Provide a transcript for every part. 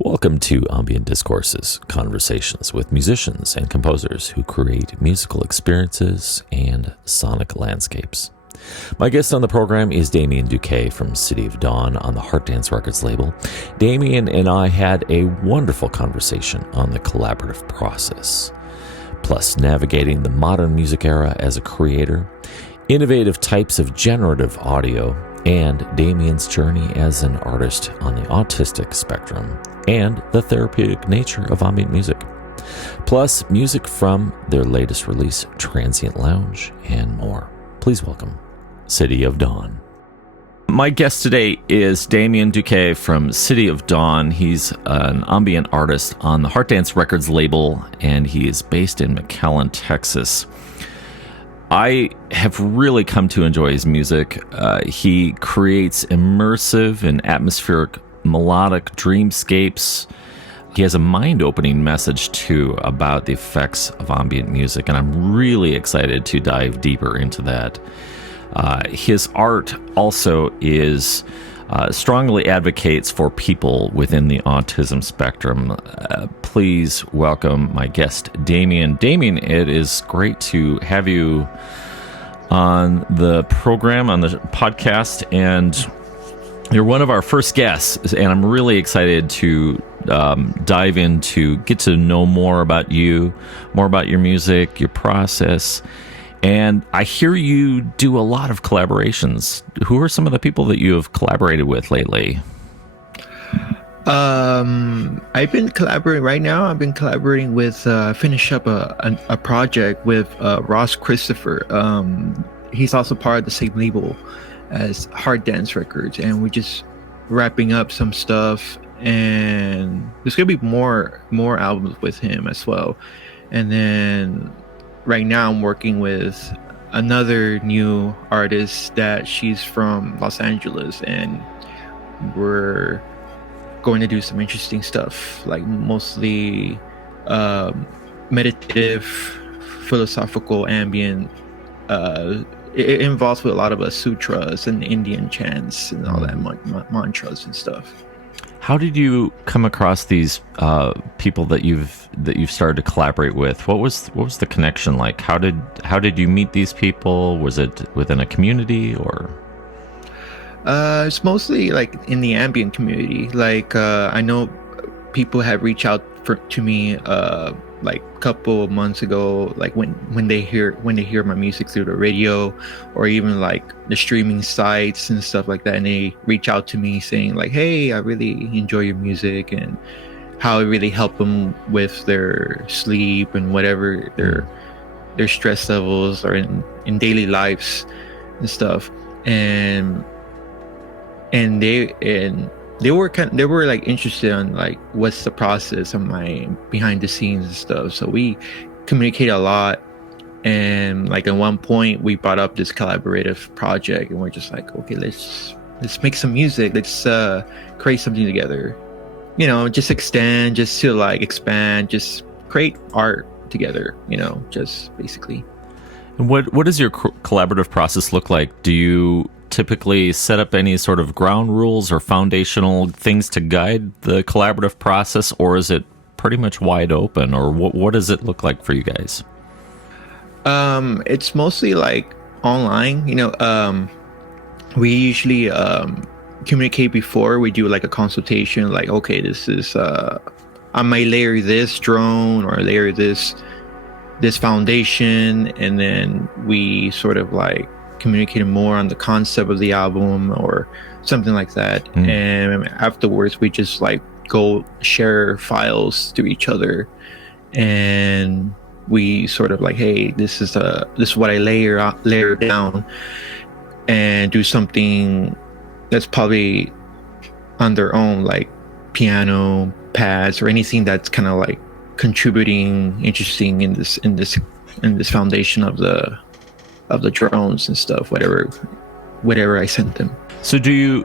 Welcome to Ambient Discourses, conversations with musicians and composers who create musical experiences and sonic landscapes. My guest on the program is Damian Duque from City of Dawn on the Heart Dance Records label. Damian and I had a wonderful conversation on the collaborative process, plus navigating the modern music era as a creator, innovative types of generative audio, and Damian's journey as an artist on the autistic spectrum, and the therapeutic nature of ambient music. Plus, music from their latest release, Transient Lounge, and more. Please welcome City of Dawn. My guest today is Damian Duque from City of Dawn. He's an ambient artist on the Heart Dance Records label, and he is based in McAllen, Texas. I have really come to enjoy his music. He creates immersive and atmospheric melodic dreamscapes. He has a mind-opening message, too, about the effects of ambient music, and I'm really excited to dive deeper into that. His art also is strongly advocates for people within the autism spectrum. Please welcome my guest, Damian. Damian, it is great to have you on the program, on the podcast, and you're one of our first guests, and I'm really excited to dive in to get to know more about you, more about your music, your process. And I hear you do a lot of collaborations. Who are some of the people that you have collaborated with lately? I've been collaborating right now. I've been collaborating with, finish up a project with Ross Christopher. He's also part of the same label as Heart Dance Records, and we're just wrapping up some stuff. And there's gonna be more albums with him as well. And then right now I'm working with another new artist that she's from Los Angeles, and we're going to do some interesting stuff, like mostly meditative, philosophical, ambient. It involves with a lot of sutras and Indian chants and all that mantras and stuff. How did you come across these people that you've started to collaborate with? What was the connection like? How did you meet these people? Was it within a community or? It's mostly like in the ambient community. Like I know people have reached out to me like a couple of months ago, like when they hear my music through the radio or even like the streaming sites and stuff like that, and they reach out to me saying like, hey, I really enjoy your music and how it really helped them with their sleep and whatever their stress levels are in daily lives and stuff. And they were like interested on like what's the process of my behind the scenes and stuff. So we communicate a lot, and like at one point we brought up this collaborative project, and we're just like, okay, let's make some music, let's create something together, just extend, just to like expand, just create art together, just basically. And what does your collaborative process look like? Do you typically set up any sort of ground rules or foundational things to guide the collaborative process, or is it pretty much wide open, or what does it look like for you guys? It's mostly like online. We usually communicate before we do like a consultation, like, okay, this is I might layer this drone or layer this foundation, and then we sort of like communicating more on the concept of the album or something like that. And afterwards we just like go share files to each other, and we sort of like, hey, this is what I layer down, and do something that's probably on their own, like piano pads or anything that's kind of like contributing interesting in this foundation of the drones and stuff, whatever I sent them. So does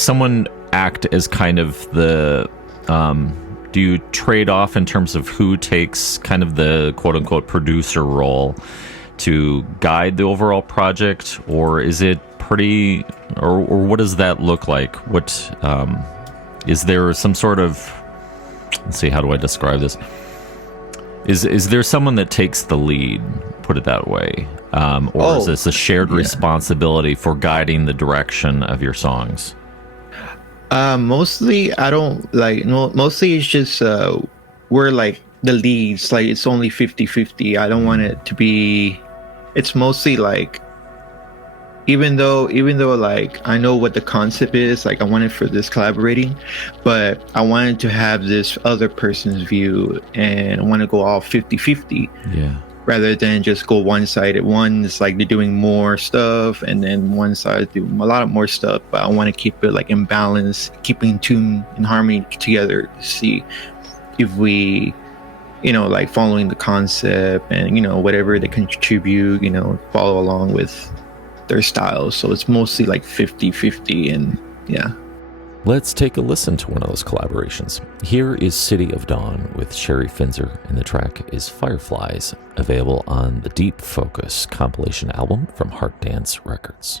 someone act as kind of the do you trade off in terms of who takes kind of the quote unquote producer role to guide the overall project, or is it pretty, or what does that look like? What Is there some sort of, let's see, how do I describe this? Is there someone that takes the lead, put it that way? Or is this a shared responsibility for guiding the direction of your songs? Mostly, I don't like, no, mostly it's just, we're like the leads, like it's only 50-50. I don't want it to be, it's mostly like, even though like I know what the concept is, like I wanted for this collaborating, but I wanted to have this other person's view and I want to go all 50-50. Yeah. Rather than just go one-sided. One is like they're doing more stuff, and then one side do a lot of more stuff. But I want to keep it like in balance, keeping in tune and harmony together to see if we, like following the concept and whatever they contribute, follow along with their styles. So it's mostly like 50-50, and yeah. Let's take a listen to one of those collaborations. Here is City of Dawn with Sherry Finzer, and the track is Fireflies, available on the Deep Focus compilation album from Heart Dance Records.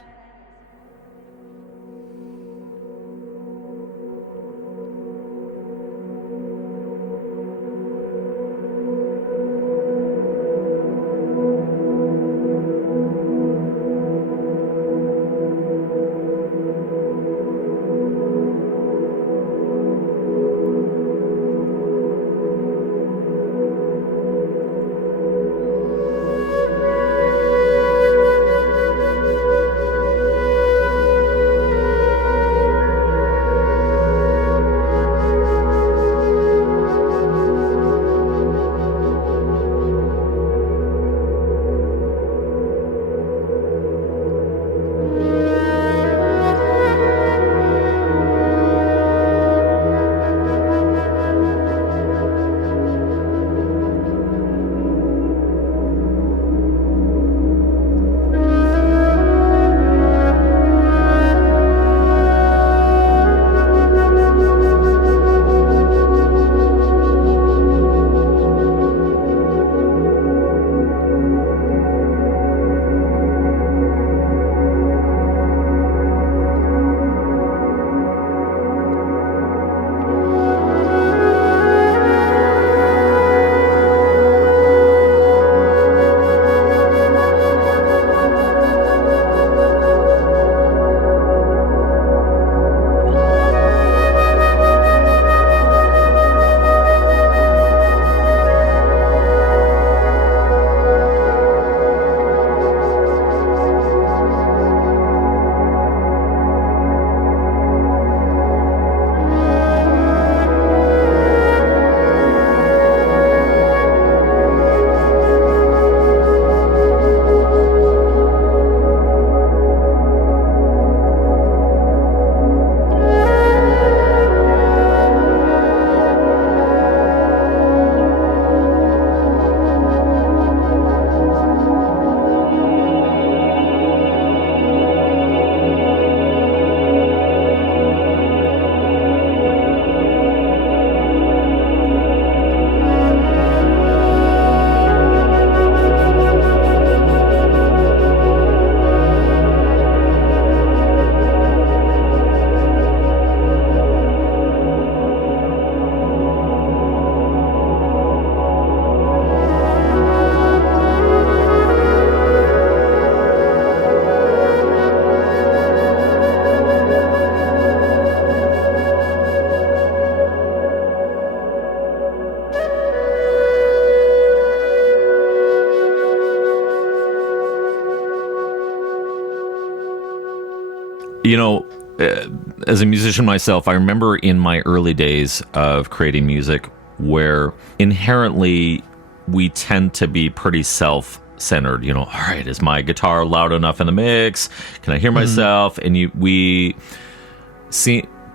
As a musician myself, I remember in my early days of creating music where inherently we tend to be pretty self-centered. All right, is my guitar loud enough in the mix? Can I hear myself? And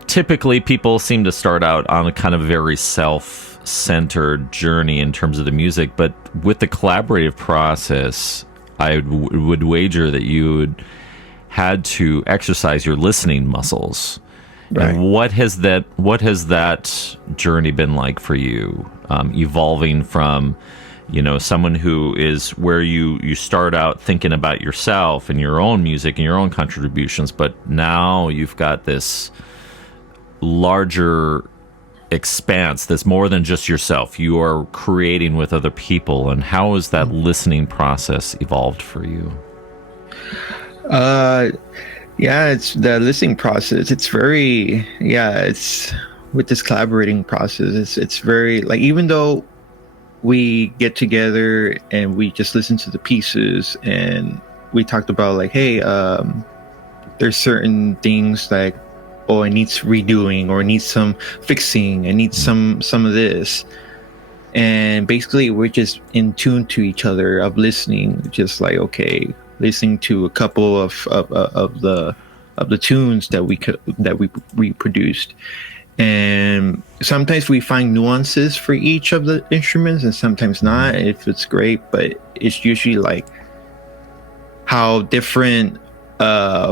typically people seem to start out on a kind of very self-centered journey in terms of the music. But with the collaborative process, I would wager that you would had to exercise your listening muscles. Right. And what has that journey been like for you, evolving from someone who is where you start out thinking about yourself and your own music and your own contributions, but now you've got this larger expanse that's more than just yourself. You are creating with other people. And how has that listening process evolved for you? Yeah, it's the listening process. It's very, it's with this collaborating process. It's very like, even though we get together and we just listen to the pieces and we talked about like, hey, there's certain things like, oh, it needs redoing or it needs some fixing. It needs some of this. And basically we're just in tune to each other of listening, just like, okay, listening to a couple of the tunes that we produced. And sometimes we find nuances for each of the instruments and sometimes not, if it's great, but it's usually like how different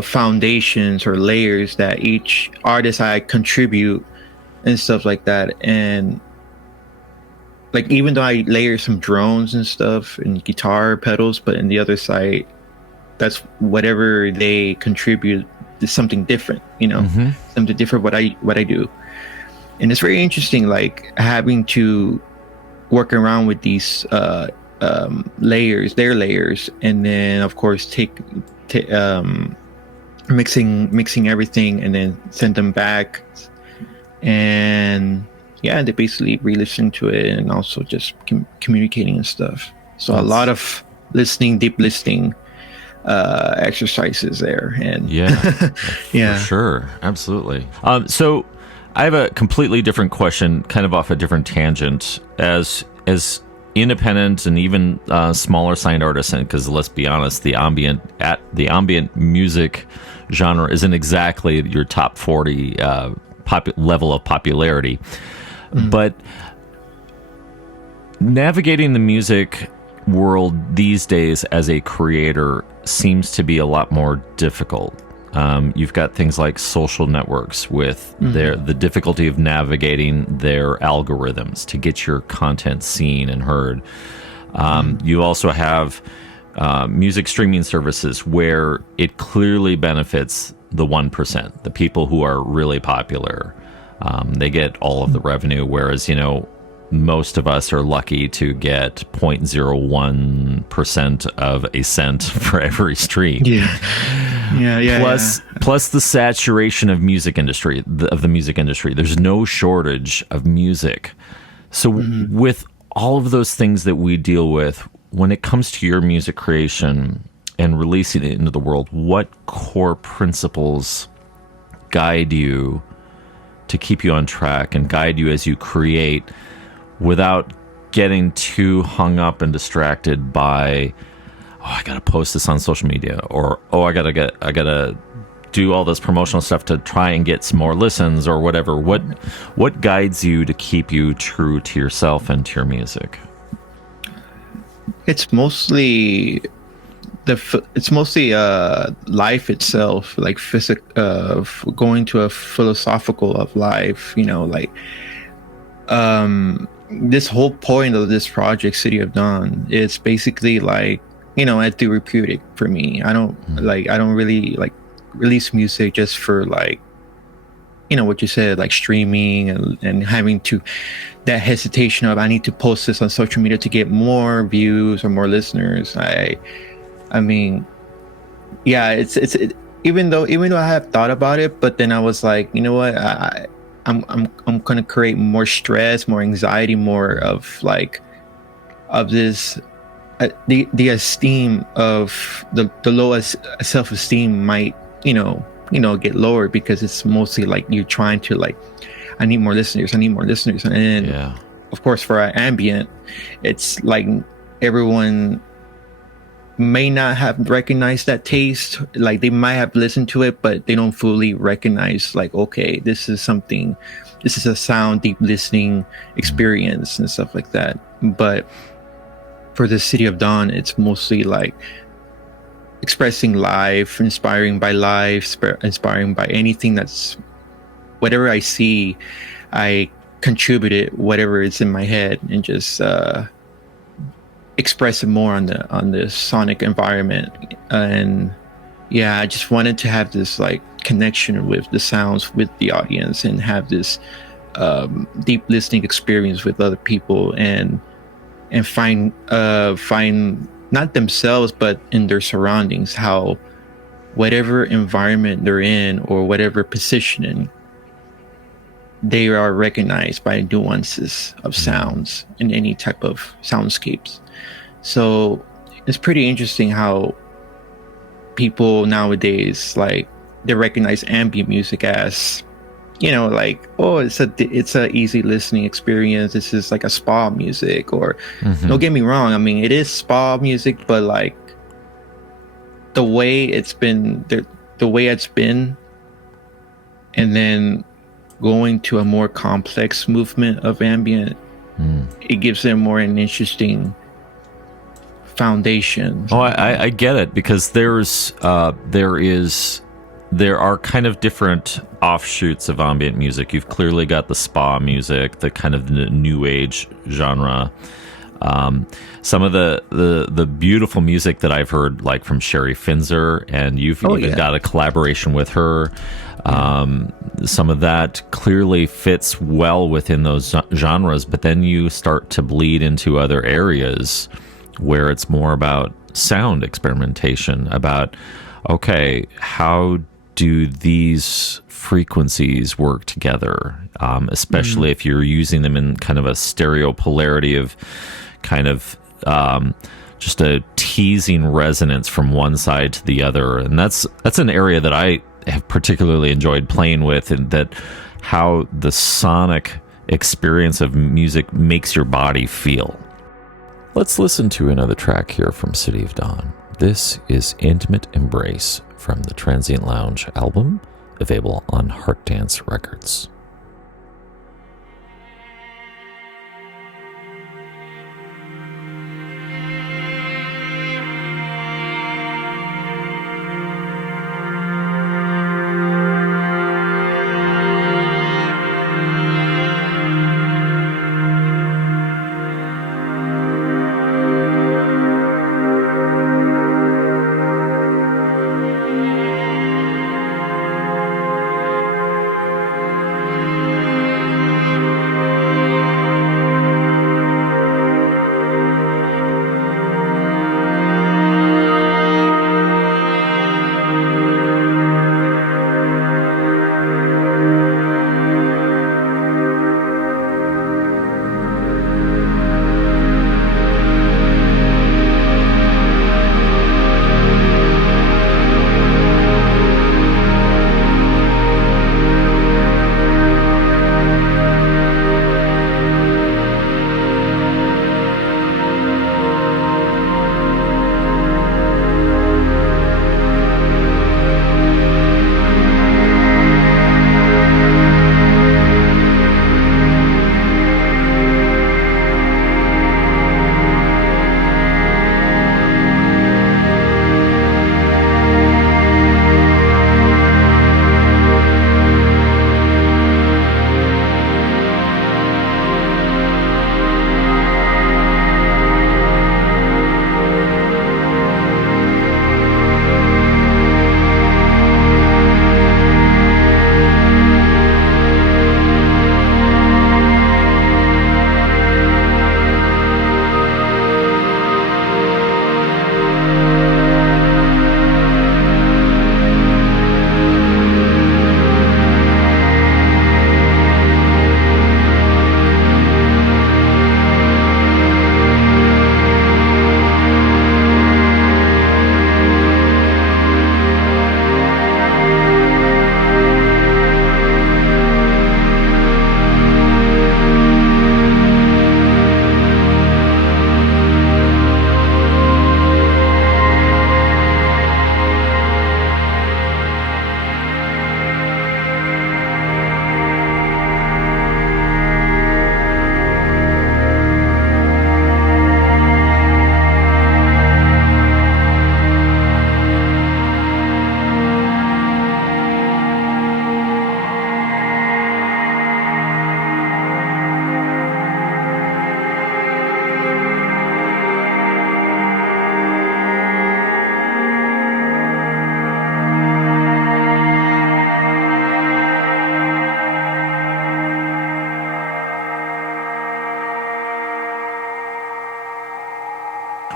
foundations or layers that each artist I contribute and stuff like that. And like, even though I layer some drones and stuff and guitar pedals, but in the other side, that's whatever they contribute is something different, something different what I do. And it's very interesting, like having to work around with these their layers, and then of course mixing everything and then send them back. And they basically re-listening to it and also just communicating and stuff. So a lot of deep listening exercises there. And for sure, absolutely. So I have a completely different question, kind of off a different tangent. As independent and even smaller signed artists, because let's be honest, the ambient music genre isn't exactly your top 40 level of popularity, but navigating the music world these days as a creator seems to be a lot more difficult. You've got things like social networks with the difficulty of navigating their algorithms to get your content seen and heard. You also have music streaming services where it clearly benefits the 1%, the people who are really popular. They get all of the revenue, whereas, most of us are lucky to get 0.01% of a cent for every stream. Plus the saturation of the music industry. There's no shortage of music. So with all of those things that we deal with, when it comes to your music creation and releasing it into the world, what core principles guide you to keep you on track and guide you as you create, without getting too hung up and distracted by, I gotta post this on social media, or I gotta do all this promotional stuff to try and get some more listens or whatever. What guides you to keep you true to yourself and to your music? It's mostly life itself, like going to a philosophical of life, this whole point of this project, City of Dawn, it's basically like, a therapeutic for me. I don't really like release music just for like, what you said, like streaming and having that hesitation of, I need to post this on social media to get more views or more listeners. I mean, it's even though I have thought about it, but then I was like, you know what, I'm gonna create more stress, more anxiety, more of this. The esteem of the lowest self-esteem might get lower, because it's mostly like you're trying to like, I need more listeners, and then of course for our ambient, it's like everyone may not have recognized that taste. Like they might have listened to it, but they don't fully recognize like, okay, this is a sound deep listening experience and stuff like that. But for the City of Dawn, it's mostly like expressing life, inspiring by anything that's, whatever I see, I contribute it, whatever is in my head, and just express it more on the sonic environment. And yeah, I just wanted to have this like connection with the sounds with the audience and have this deep listening experience with other people and find not themselves but in their surroundings how whatever environment they're in or whatever positioning, they are recognized by nuances of sounds in any type of soundscapes. So it's pretty interesting how people nowadays, like, they recognize ambient music as, like, oh, it's a easy listening experience. This is like a spa music. Or don't get me wrong, I mean, it is spa music, but like the way it's been, and then going to a more complex movement of ambient, it gives them more an interesting foundation. Oh, I get it, because there are kind of different offshoots of ambient music. You've clearly got the spa music, the kind of new age genre. Some of the beautiful music that I've heard, like from Sherry Finzer, and you've even got a collaboration with her. Some of that clearly fits well within those genres, but then you start to bleed into other areas where it's more about sound experimentation, about, okay, how do these frequencies work together, especially if you're using them in kind of a stereo polarity of kind of just a teasing resonance from one side to the other. And that's an area that I have particularly enjoyed playing with, and that how the sonic experience of music makes your body feel. Let's listen to another track here from City of Dawn. This is Intimate Embrace from the Transient Lounge album, available on Heart Dance Records.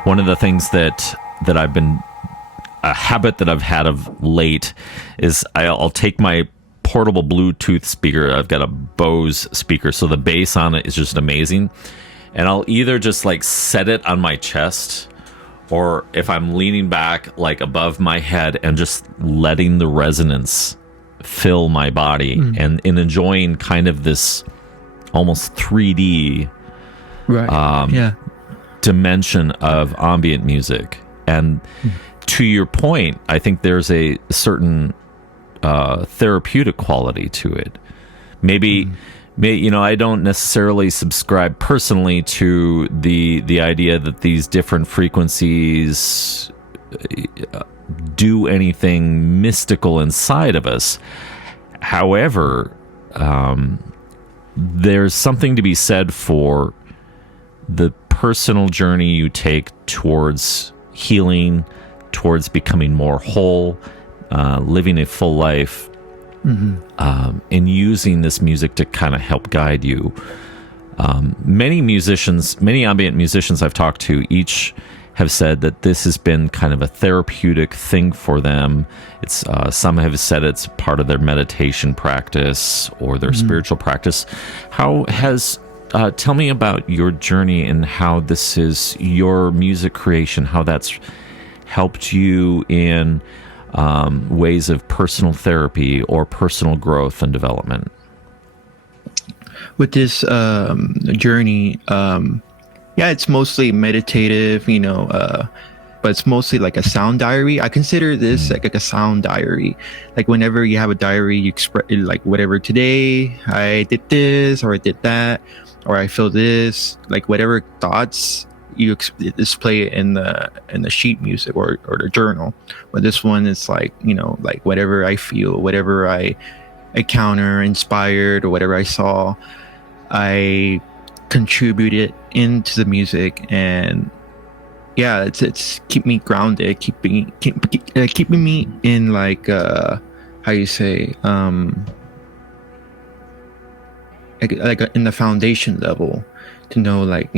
one of the things that I've been, a habit that I've had of late is I'll take my portable Bluetooth speaker. I've got a Bose speaker, so the bass on it is just amazing. And I'll either just like set it on my chest, or if I'm leaning back like above my head and just letting the resonance fill my body and enjoying kind of this almost 3D dimension of ambient music. And to your point, I think there's a certain therapeutic quality to it. Maybe I don't necessarily subscribe personally to the idea that these different frequencies do anything mystical inside of us. However, there's something to be said for the personal journey you take towards healing, towards becoming more whole, living a full life, and using this music to kind of help guide you. Many ambient musicians I've talked to, each have said that this has been kind of a therapeutic thing for them. It's some have said it's part of their meditation practice or their spiritual practice. How has tell me about your journey and how this is your music creation, how that's helped you in ways of personal therapy or personal growth and development. With this journey, it's mostly meditative, but it's mostly like a sound diary. I consider this like a sound diary. Like whenever you have a diary, you express like whatever, today I did this or I did that or I feel this, like whatever thoughts you display it in the sheet music or the journal. But this one is like, like whatever I feel, whatever I encounter, inspired, or whatever I saw, I contribute it into the music. And it's keep me grounded, keeping me in like how you say like in the foundation level, to know like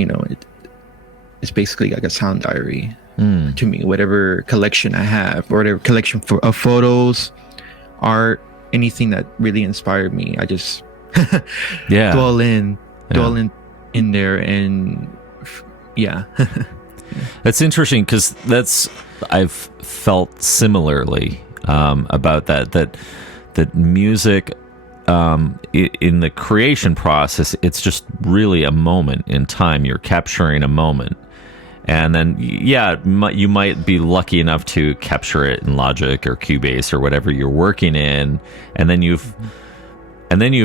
it's basically like a sound diary to me. Whatever collection I have, or whatever collection of photos, art, anything that really inspired me, I just dwell in there. And That's interesting, because I've felt similarly about that music in the creation process, it's just really a moment in time. You're capturing a moment. And then, you might be lucky enough to capture it in Logic or Cubase or whatever you're working in, and then you've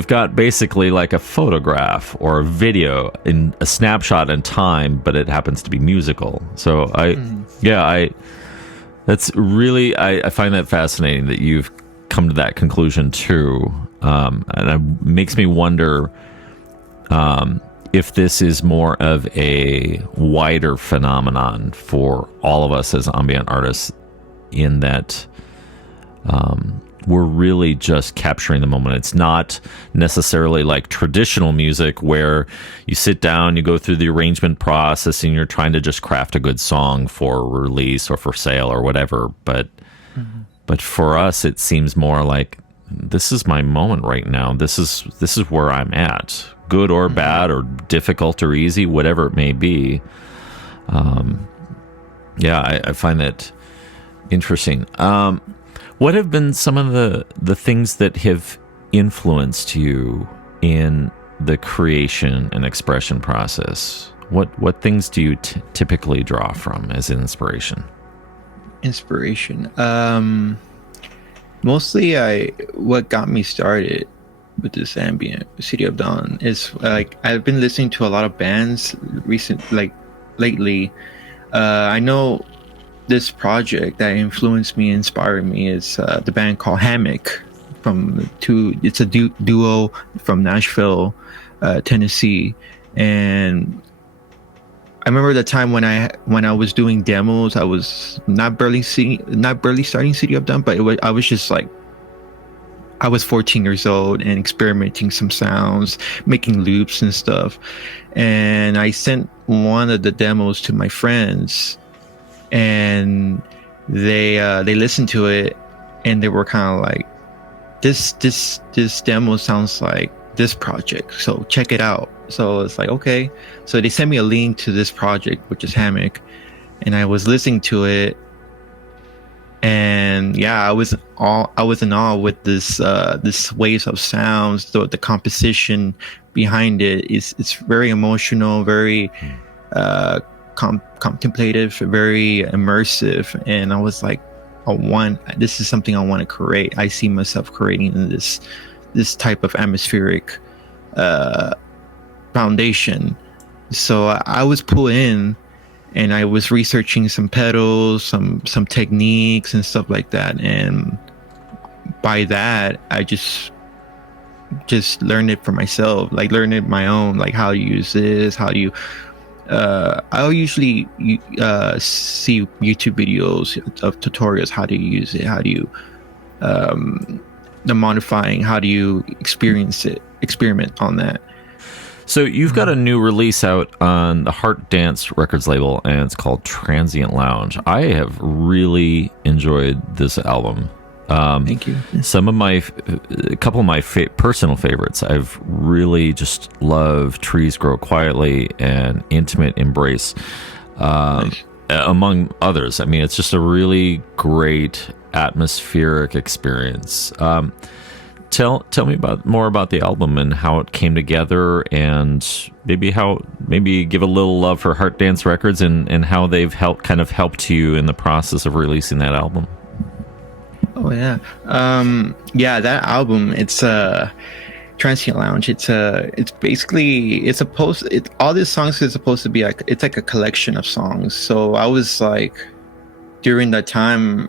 got basically like a photograph or a video in a snapshot in time, but it happens to be musical. So I find that fascinating that you've come to that conclusion too, and it makes me wonder if this is more of a wider phenomenon for all of us as ambient artists, in that we're really just capturing the moment. It's not necessarily like traditional music where you sit down, you go through the arrangement process, and you're trying to just craft a good song for release or for sale or whatever. But for us, it seems more like, this is my moment right now. This is where I'm at, good or bad or difficult or easy, whatever it may be. I find that interesting. What have been some of the things that have influenced you in the creation and expression process? What things do you typically draw from as inspiration? Mostly what got me started with this ambient City of Dawn is like, I've been listening to a lot of bands lately. I know this project that influenced me, inspired me, is the band called Hammock. It's a duo from Nashville, Tennessee. And I remember the time when I was doing demos, I was not barely starting City of Dawn, but I was just like, I was 14 years old and experimenting some sounds, making loops and stuff. And I sent one of the demos to my friends, and they listened to it, and they were kind of like, this demo sounds like this project, so check it out. So it's like, okay. So they sent me a link to this project, which is Hammock, and I was listening to it, and yeah, I was in awe with this waves of sounds. The composition behind it it's very emotional, very contemplative, very immersive, and I was like, this is something I want to create. I see myself creating in this type of atmospheric foundation. So I was pulled in, and I was researching some pedals, some techniques and stuff like that. And by that, I just learned it for myself, like learned it my own, like how to use this, how do you I'll usually see YouTube videos of tutorials, how to use it, how do you the modifying, how do you experiment on that. So you've got a new release out on the Heart Dance Records label, and it's called Transient Lounge. I have really enjoyed this album. Thank you. A couple of my personal favorites. I've really just loved Trees Grow Quietly and Intimate Embrace, Nice. among others. I mean, it's just a really great atmospheric experience. Tell me more about the album and how it came together, and maybe give a little love for Heart Dance Records and how they've helped you in the process of releasing that album. Oh yeah. Yeah, that album, it's Transient Lounge. It's basically all these songs is supposed to be like, it's like a collection of songs. So I was like, during that time,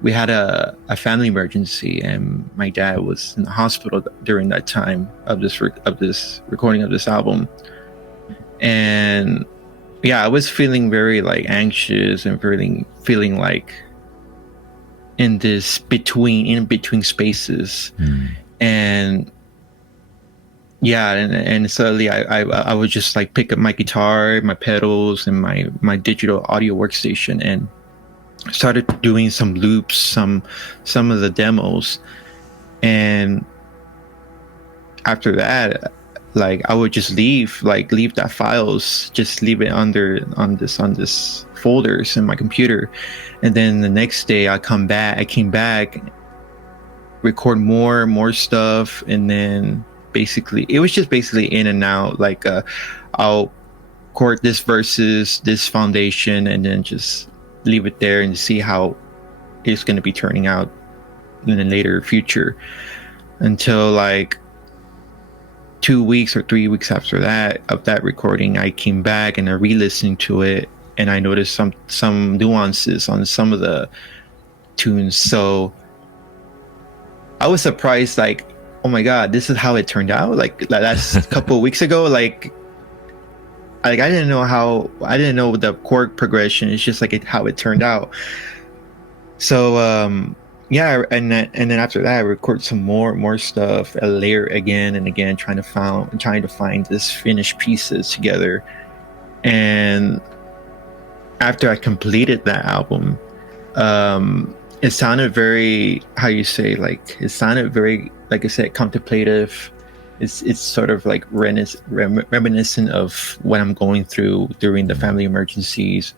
we had a family emergency, and my dad was in the hospital during that time of this recording of this album. And yeah, I was feeling very like anxious and feeling like in between spaces. And yeah, and suddenly I would just like pick up my guitar, my pedals, and my digital audio workstation, and started doing some loops, some of the demos. And after that, like I would just leave that files, just leave it on this folders in my computer. And then the next day I came back, record more stuff, and then basically it was just basically in and out, like I'll record this versus this foundation, and then just leave it there and see how it's going to be turning out in the later future, until like 2 weeks or 3 weeks after that recording, I came back and I re-listened to it, and I noticed some nuances on some of the tunes. So I was surprised, like, oh my god, this is how it turned out. Like that's a couple of weeks ago. Like I didn't know the chord progression. It's just like how it turned out. So yeah, and then after that, I record some more stuff, a layer again and again, trying to find this finished pieces together. And after I completed that album, it sounded very, it sounded very, like I said, contemplative. It's sort of like reminiscent of what I'm going through during the family emergencies,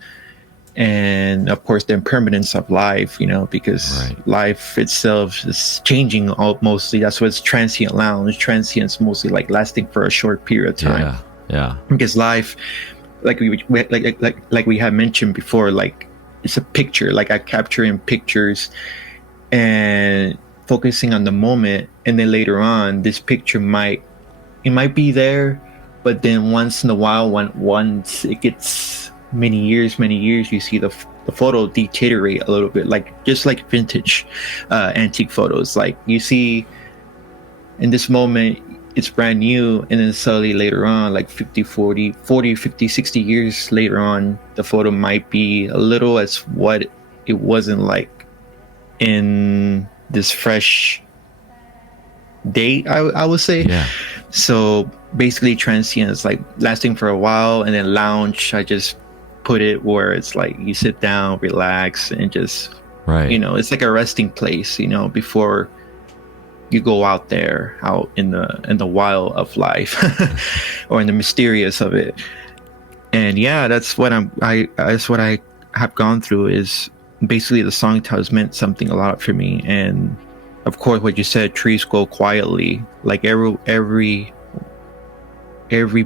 and of course the impermanence of life, because life itself is changing mostly. That's what's Transient Lounge. Transient's mostly like lasting for a short period of time. Yeah. Because life, like we had mentioned before, like it's a picture. Like I capture in pictures and focusing on the moment, and then later on this picture might be there, but then once in a while, once it gets many years, you see the photo deteriorate a little bit, just like vintage antique photos. Like you see in this moment it's brand new, and then suddenly later on, like 50, 60 years later on, the photo might be a little as what it wasn't like in this fresh date, I would say. Yeah. So basically Transient is like lasting for a while, and then Lounge, I just put it where it's like you sit down, relax, and just, Right. it's like a resting place, before you go out there, out in the wild of life, or in the mysterious of it. And yeah, that's what I have gone through. Is basically the song has meant something a lot for me. And of course, what you said, trees grow quietly. Like every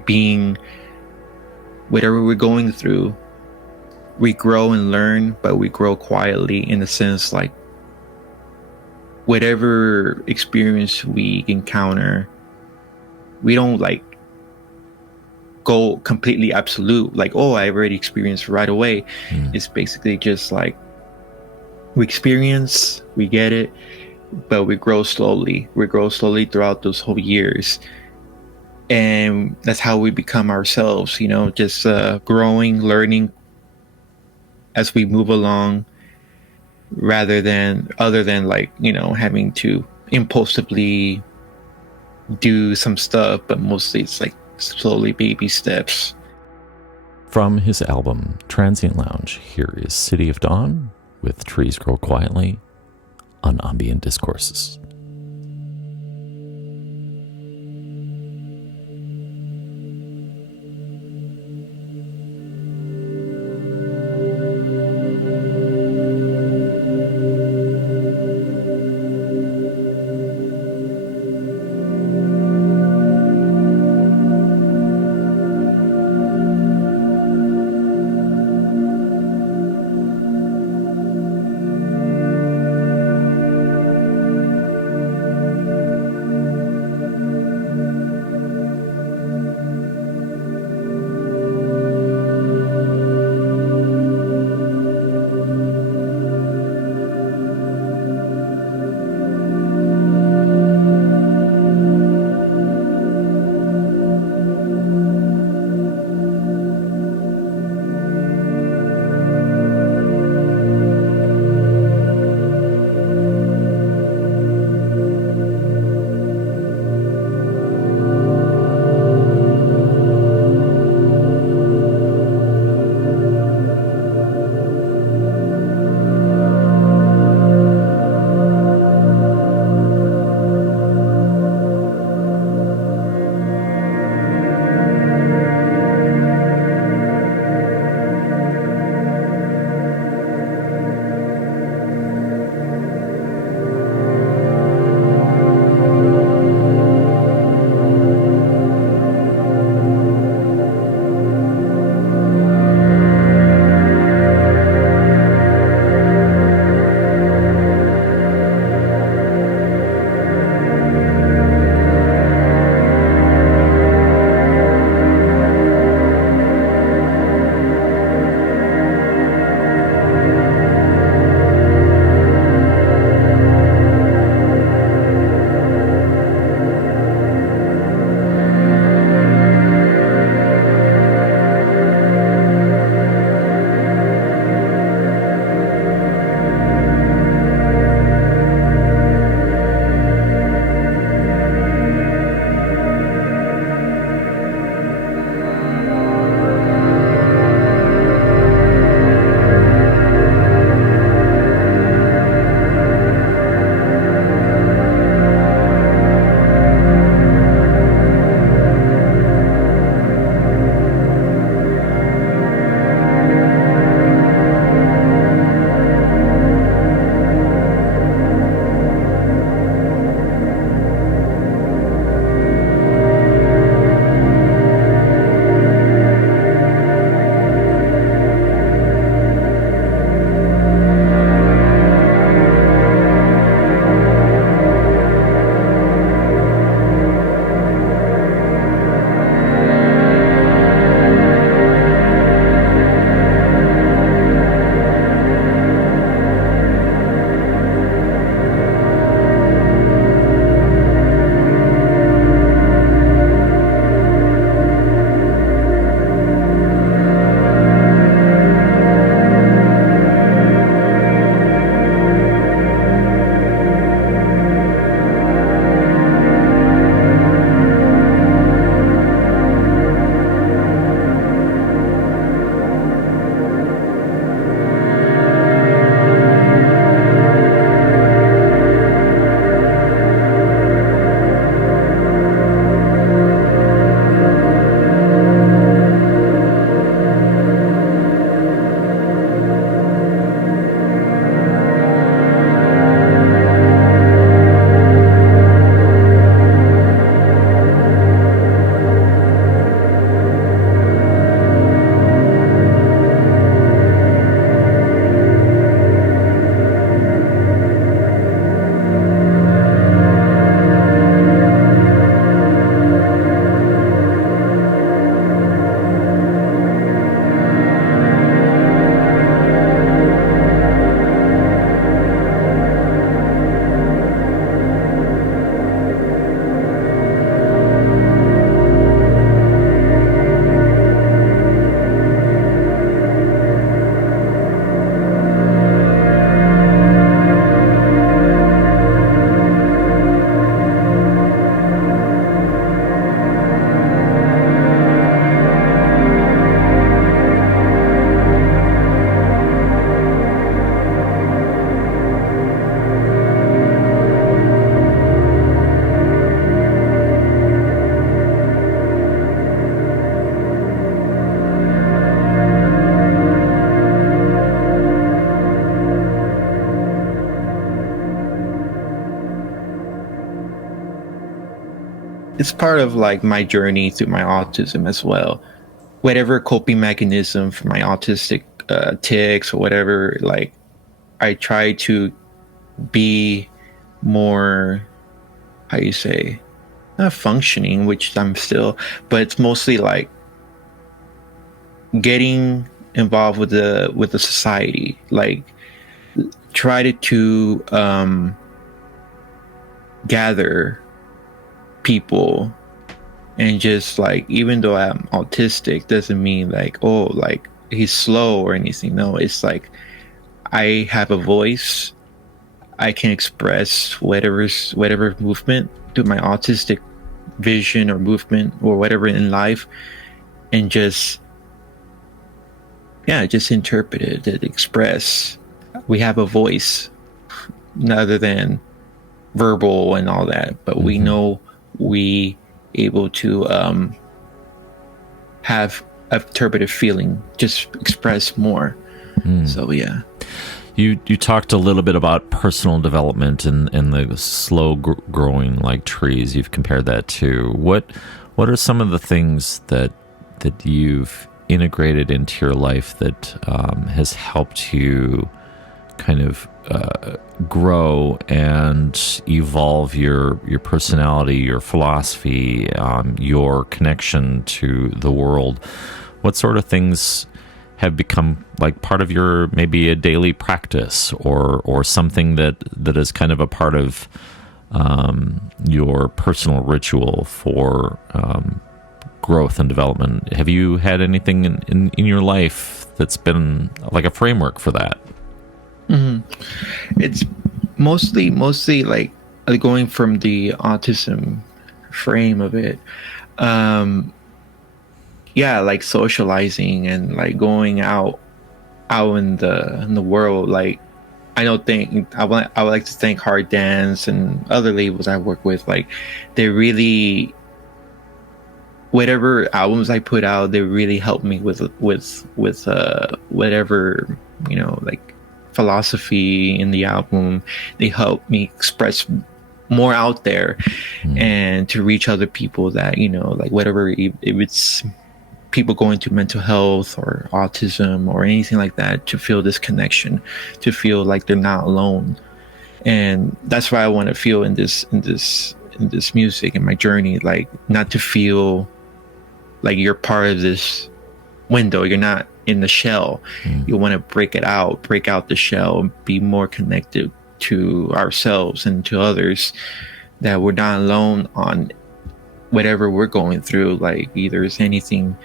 being, whatever we're going through, we grow and learn, but we grow quietly, in the sense like whatever experience we encounter, we don't like go completely absolute, like, oh, I already experienced right away. It's basically just like we experience, we get it, but we grow slowly throughout those whole years. And that's how we become ourselves, just growing, learning as we move along, other than like, having to impulsively do some stuff, but mostly it's like slowly, baby steps. From his album Transient Lounge, here is City of Dawn with Trees Grow Quietly on Ambient Discourses. it's part of like my journey through my autism as well. Whatever coping mechanism for my autistic tics or whatever, like I try to be more, how you say, not functioning, which I'm still, but it's mostly like getting involved with the society, like try to gather people, and just like, even though I'm autistic doesn't mean like, oh, like he's slow or anything. No, it's like I have a voice, I can express whatever movement through my autistic vision or movement or whatever in life, and just interpret it, express. We have a voice other than verbal and all that, but we know we able to have a interpretive feeling, just express more. So yeah. You talked a little bit about personal development and the slow growing like trees. You've compared that to what are some of the things that you've integrated into your life that has helped you kind of grow and evolve your personality, your philosophy, your connection to the world? What sort of things have become like part of your, maybe a daily practice, or something that is kind of a part of your personal ritual for growth and development? Have you had anything in your life that's been like a framework for that? It's mostly like going from the autism frame of it. Like socializing and like going out in the world. Like I would like to thank Hard Dance and other labels I work with. Like they really, whatever albums I put out, they really helped me with whatever, like philosophy in the album. They helped me express more out there and to reach other people that, like whatever, if it's people going through mental health or autism or anything like that, to feel this connection, to feel like they're not alone. And that's why I want to feel in this music, in my journey, like not to feel like you're part of this window, you're not in the shell. You want to break out the shell, and be more connected to ourselves and to others, that we're not alone on whatever we're going through. Like either it's anything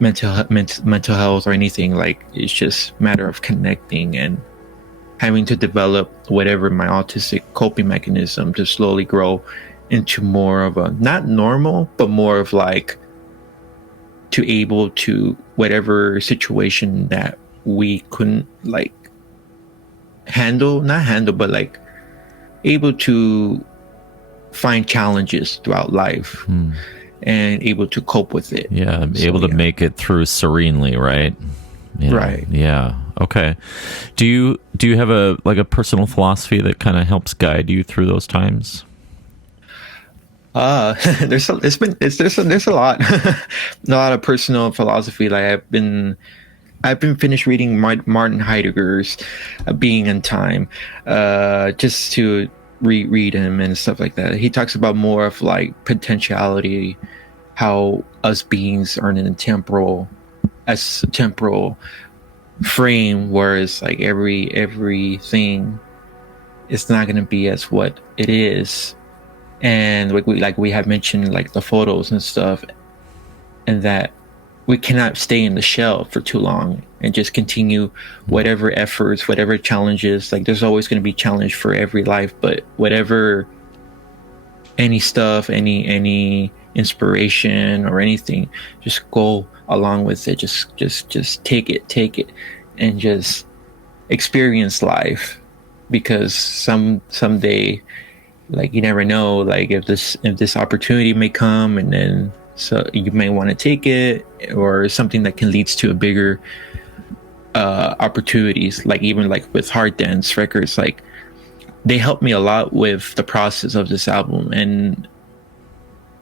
mental health or anything, like it's just a matter of connecting and having to develop whatever my autistic coping mechanism to slowly grow into more of a, not normal, but more of like to able to whatever situation that we couldn't like not handle, but like able to find challenges throughout life and able to cope with it. Yeah, able to make it through serenely, right? Yeah. Right. Yeah. Okay. Do you have a personal philosophy that kind of helps guide you through those times? There's a lot, a lot of personal philosophy. Like I've been finished reading Martin Heidegger's Being and Time, just to reread him and stuff like that. He talks about more of like potentiality, how us beings are in a temporal frame, whereas like everything is not going to be as what it is. And like we have mentioned, like the photos and stuff, and that we cannot stay in the shell for too long and just continue whatever efforts, whatever challenges. Like there's always going to be challenge for every life, but whatever, any stuff, any inspiration or anything, just go along with it. Just take it and just experience life, because someday, like you never know, like if this opportunity may come, and then so you may want to take it, or something that can lead to a bigger opportunities. Like even like with Hard Dance Records, like they helped me a lot with the process of this album, and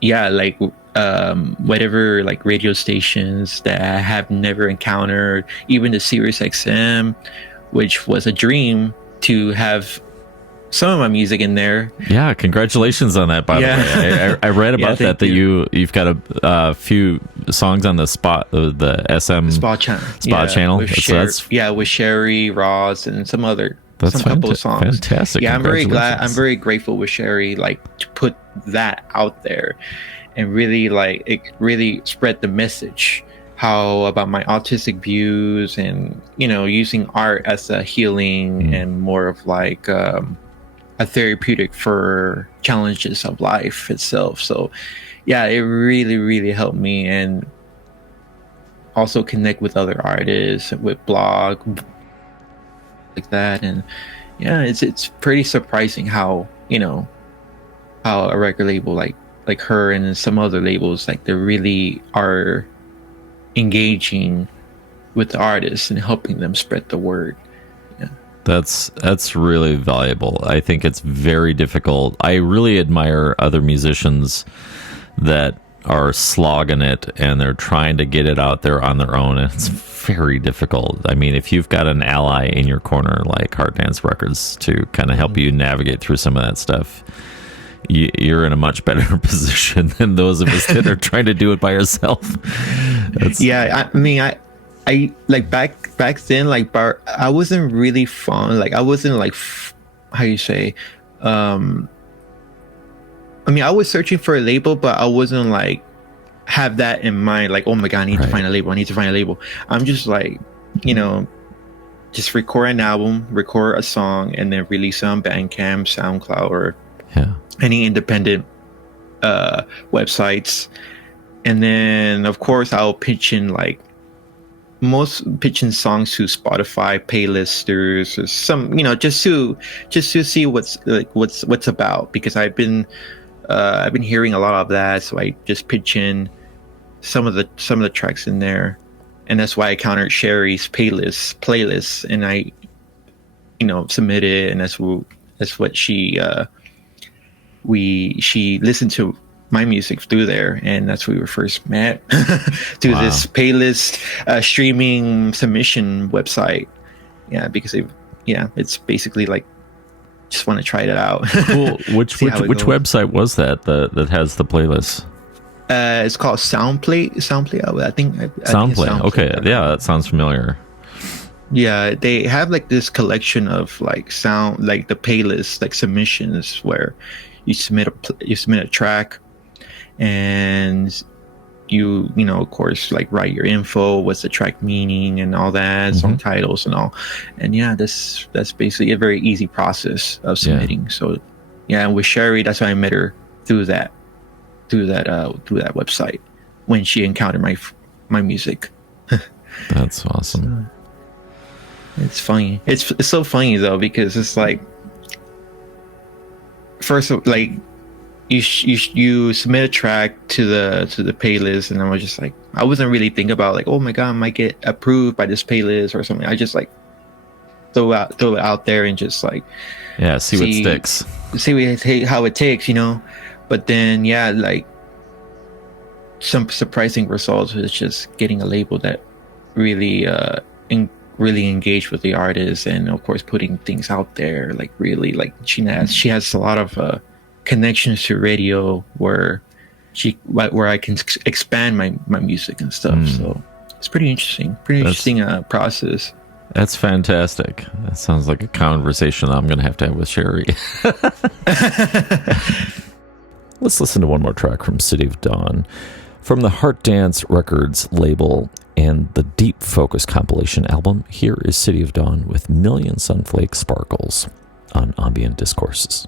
yeah, like whatever like radio stations that I have never encountered, even the Sirius XM, which was a dream to have some of my music in there. Yeah, congratulations on that, by the way. I read about that you've got a few songs on the the SM Spa channel. With Sherry, Ross, and some couple of songs. Fantastic. Yeah, I'm very glad. I'm very grateful with Sherry, like, to put that out there and really, like, it really spread the message how about my autistic views, and using art as a healing and more of like a therapeutic for challenges of life itself. So yeah, it really, really helped me, and also connect with other artists, with blog like that. And yeah, it's pretty surprising how how a record label like her and some other labels, like, they really are engaging with the artists and helping them spread the word. That's really valuable. I think it's very difficult. I really admire other musicians that are slogging it and they're trying to get it out there on their own, and it's very difficult. I mean, if you've got an ally in your corner like Heart Dance Records to kind of help you navigate through some of that stuff, you're in a much better position than those of us that are trying to do it by yourself. Yeah, I mean, I like back then, like, I wasn't really fond, like, I wasn't like how you say, I mean, I was searching for a label, but I wasn't like have that in mind, like, oh my god, I need to find a label. I'm just like, just record an album, record a song, and then release it on Bandcamp, SoundCloud, or any independent websites. And then of course I'll pitch in songs to Spotify playlisters or some, just to see what's about, because I've been hearing a lot of that, so I just pitch in some of the tracks in there, and that's why I countered Sherry's playlist, and I submit it, and that's what she listened to my music through there, and that's where we were first met through this playlist streaming submission website. Yeah, because it's basically like, just want to try it out. Cool. Which website was that has the playlist? It's called Soundplay. I think Soundplay. Okay, yeah, that sounds familiar. Yeah, they have like this collection of like sound, like the playlist, like submissions, where you submit a track, and you of course, like, write your info, what's the track meaning and all that, song titles and all. And yeah, that's basically a very easy process of submitting. So yeah, and with Sherry, that's why I met her through that website when she encountered my music. That's awesome. So, it's funny. It's so funny though, because it's like, first, like, you submit a track to the playlist, and I was just like, I wasn't really thinking about like, oh my god, I might get approved by this playlist or something. I just like throw it out there and just like see what sticks, see how it takes, But then like, some surprising results was just getting a label that really really engaged with the artist, and of course putting things out there, like, really, like, she has a lot of connections to radio where I can expand my music and stuff. So it's pretty interesting process. That's fantastic. That sounds like a conversation I'm gonna have to have with Sherry. Let's listen to one more track from City of Dawn, from the Heart Dance Records label and the Deep Focus compilation album. Here is City of Dawn with Million Sunflake Sparkles on Ambient Discourses.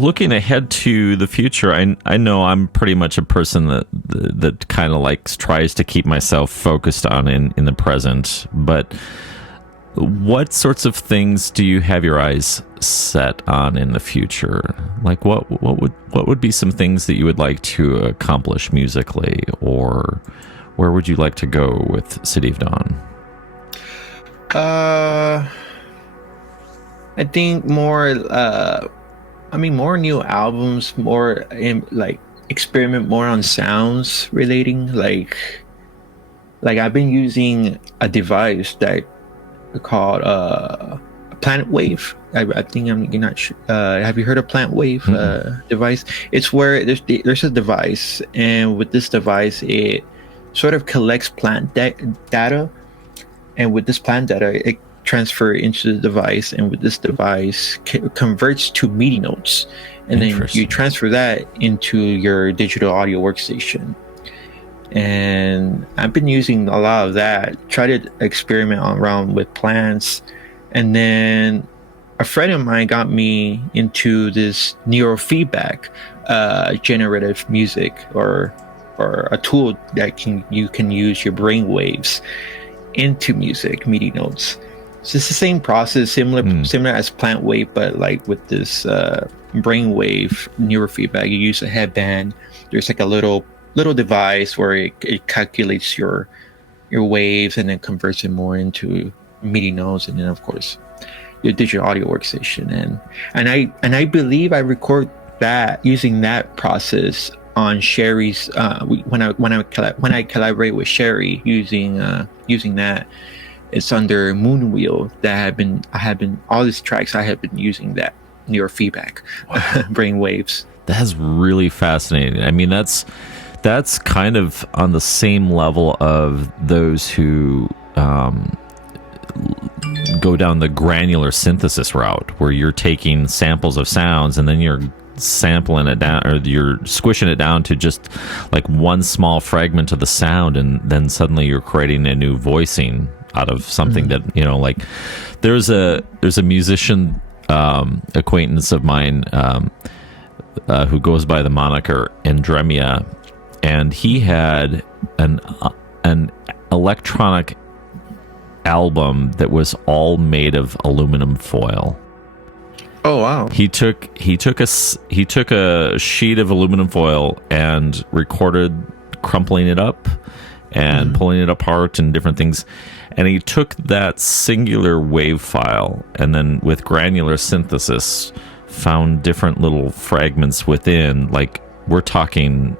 looking ahead to the future, I know I'm pretty much a person that kind of like tries to keep myself focused on in the present. But what sorts of things do you have your eyes set on in the future? Like what would be some things that you would like to accomplish musically, or where would you like to go with City of Dawn? I think more more new albums, more like experiment more on sounds relating, like I've been using a device that called Planet Wave. I think you're not sure. Have you heard of Planet Wave device? It's where there's a device, and with this device it sort of collects plant data, and with this plant data it transfer into the device, and with this device converts to MIDI notes, and then you transfer that into your digital audio workstation. And I've been using a lot of that, try to experiment around with plants. And then a friend of mine got me into this neurofeedback generative music, or a tool that you can use your brain waves into music, MIDI notes. So it's the same process, similar as Plant Wave, but like with this brainwave neurofeedback. You use a headband. There's like a little device where it calculates your waves and then converts it more into MIDI notes, and then of course your digital audio workstation. And I believe I record that using that process on Sherry's when I collaborate with Sherry using that. It's under Moonwheel that I have been all these tracks I have been using that neurofeedback brain waves. That's really fascinating. I mean, that's kind of on the same level of those who go down the granular synthesis route, where you're taking samples of sounds and then you're sampling it down, or you're squishing it down to just like one small fragment of the sound, and then suddenly you're creating a new voicing out of something that, you know, like there's a musician acquaintance of mine who goes by the moniker Andremia, and he had an electronic album that was all made of aluminum foil. Oh wow. He took a sheet of aluminum foil and recorded crumpling it up and pulling it apart and different things, and he took that singular wave file and then with granular synthesis found different little fragments within, like we're talking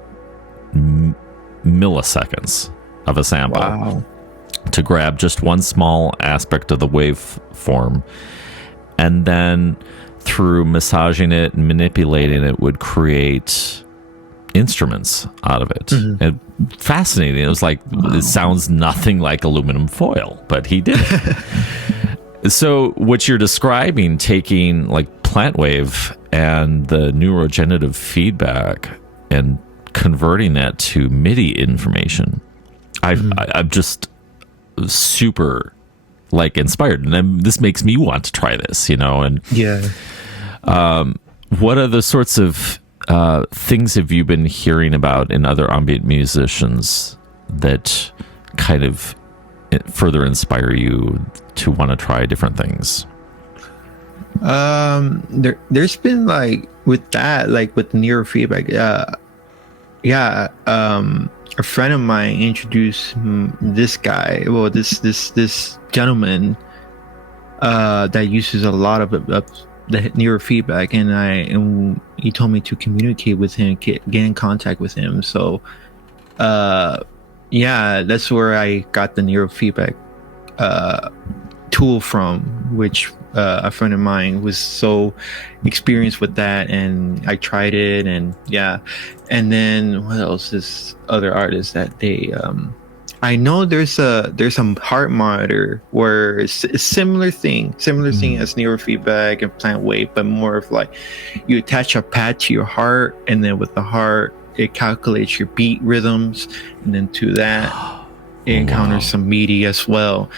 milliseconds of a sample. Wow. To grab just one small aspect of the wave form, and then through massaging it and manipulating it would create instruments out of it. And fascinating. It was like, it sounds nothing like aluminum foil, but he did it. So what you're describing, taking like Plant Wave and the neurogenerative feedback and converting that to MIDI information, I'm just super like inspired, and this makes me want to try this, you know. And what other sorts of things have you been hearing about in other ambient musicians that kind of further inspire you to want to try different things? There's been like with that, like with neurofeedback, a friend of mine introduced this guy, this gentleman that uses a lot of the neurofeedback, and he told me to communicate with him, get in contact with him. So that's where I got the neurofeedback tool from, which a friend of mine was so experienced with that, and I tried it, and and then what else? This other artist that they I know there's some heart monitor where it's a similar thing as neurofeedback and Plant Wave, but more of like you attach a pad to your heart, and then with the heart it calculates your beat rhythms, and then to that it encounters some MIDI as well.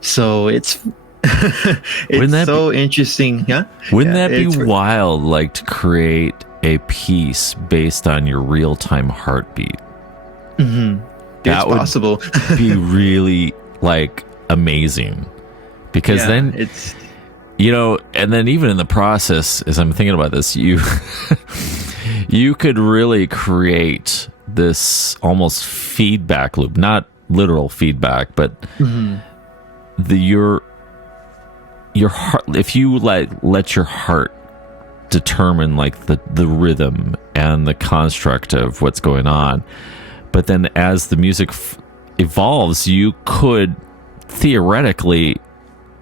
So it's It's so interesting. Yeah. Wouldn't that be wild? Like to create a piece based on your real-time heartbeat. Mm-hmm. That would possible. be really like amazing, because then it's, and then even in the process, as I'm thinking about this, you could really create this almost feedback loop, not literal feedback, but your heart, if you let your heart determine like the rhythm and the construct of what's going on, but then as the music evolves, you could theoretically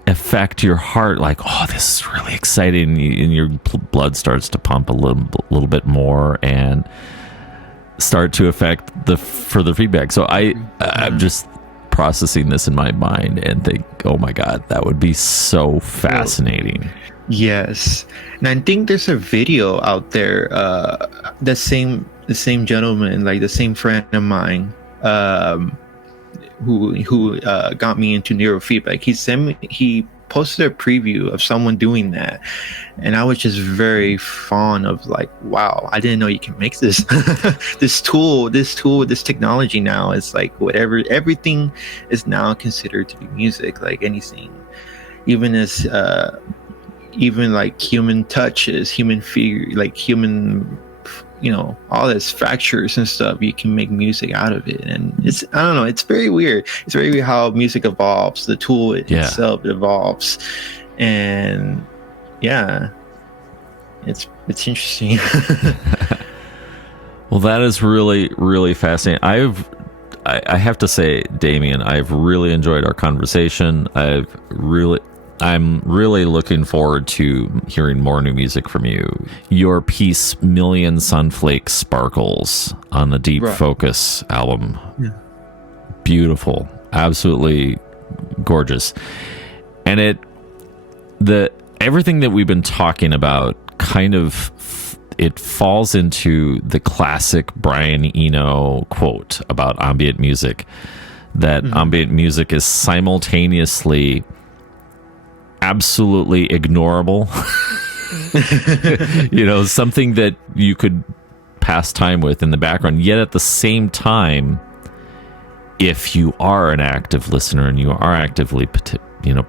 affect your heart, like, oh, this is really exciting, and your blood starts to pump a little bit more and start to affect the further feedback. So I'm just processing this in my mind and think, oh my God, that would be so fascinating. Yes. And I think there's a video out there, the same gentleman, like the same friend of mine, who got me into neurofeedback. He posted a preview of someone doing that, and I was just very fond of, like, wow, I didn't know you can make this this technology now is like everything is now considered to be music, like anything, even like human touches, human figure, like human, all this fractures and stuff, you can make music out of it. And I don't know, it's very weird. It's very weird how music evolves, the tool itself evolves. And yeah, it's interesting. Well, that is really, really fascinating. I have to say, Damian, I've really enjoyed our conversation. I'm really looking forward to hearing more new music from you. Your piece, Million Sunflake Sparkles, on the Deep Focus album. Yeah. Beautiful. Absolutely gorgeous. And everything that we've been talking about kind of, it falls into the classic Brian Eno quote about ambient music, that ambient music is simultaneously absolutely ignorable, something that you could pass time with in the background, yet at the same time, if you are an active listener and you are actively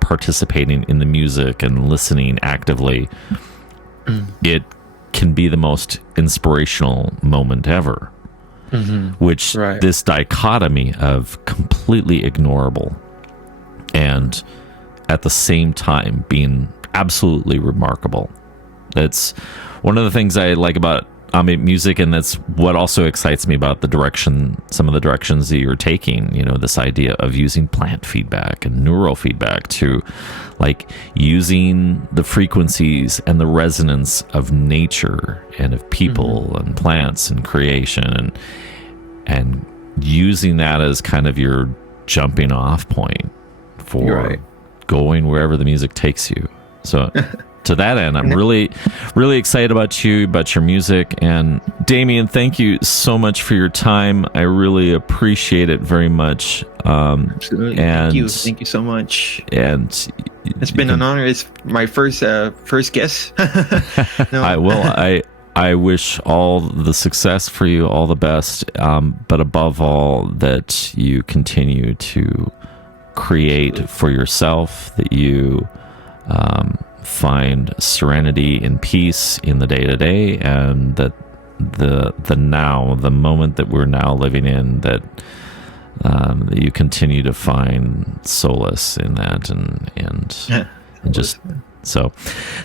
participating in the music and listening actively, it can be the most inspirational moment ever. Which this dichotomy of completely ignorable and at the same time being absolutely remarkable. That's one of the things I like about ambient music, and that's what also excites me about some of the directions that you're taking, this idea of using plant feedback and neural feedback to, like, using the frequencies and the resonance of nature and of people and plants and creation, and using that as kind of your jumping off point for going wherever the music takes you. So to that end, I'm really, really excited about your music. And Damian, thank you so much for your time. I really appreciate it very much. Absolutely. And thank you so much. And it's been an honor. It's my first guest. I wish all the success for you, all the best, but above all, that you continue to create for yourself, that you find serenity and peace in the day-to-day, and that the now, the moment that we're now living in, that you continue to find solace in that, and just so.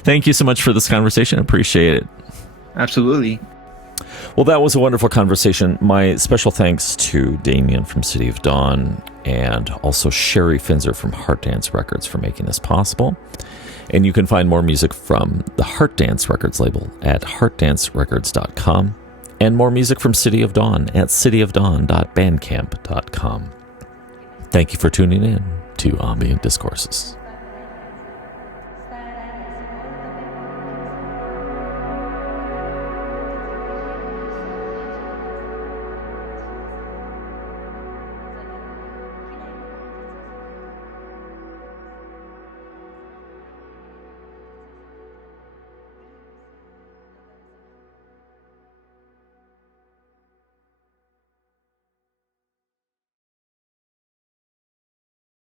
Thank you so much for this conversation. I appreciate it. Absolutely. Well, that was a wonderful conversation. My special thanks to Damian from City of Dawn, and also Sherry Finzer from Heart Dance Records for making this possible. And you can find more music from the Heart Dance Records label at heartdancerecords.com, and more music from City of Dawn at cityofdawn.bandcamp.com. Thank you for tuning in to Ambient Discourses.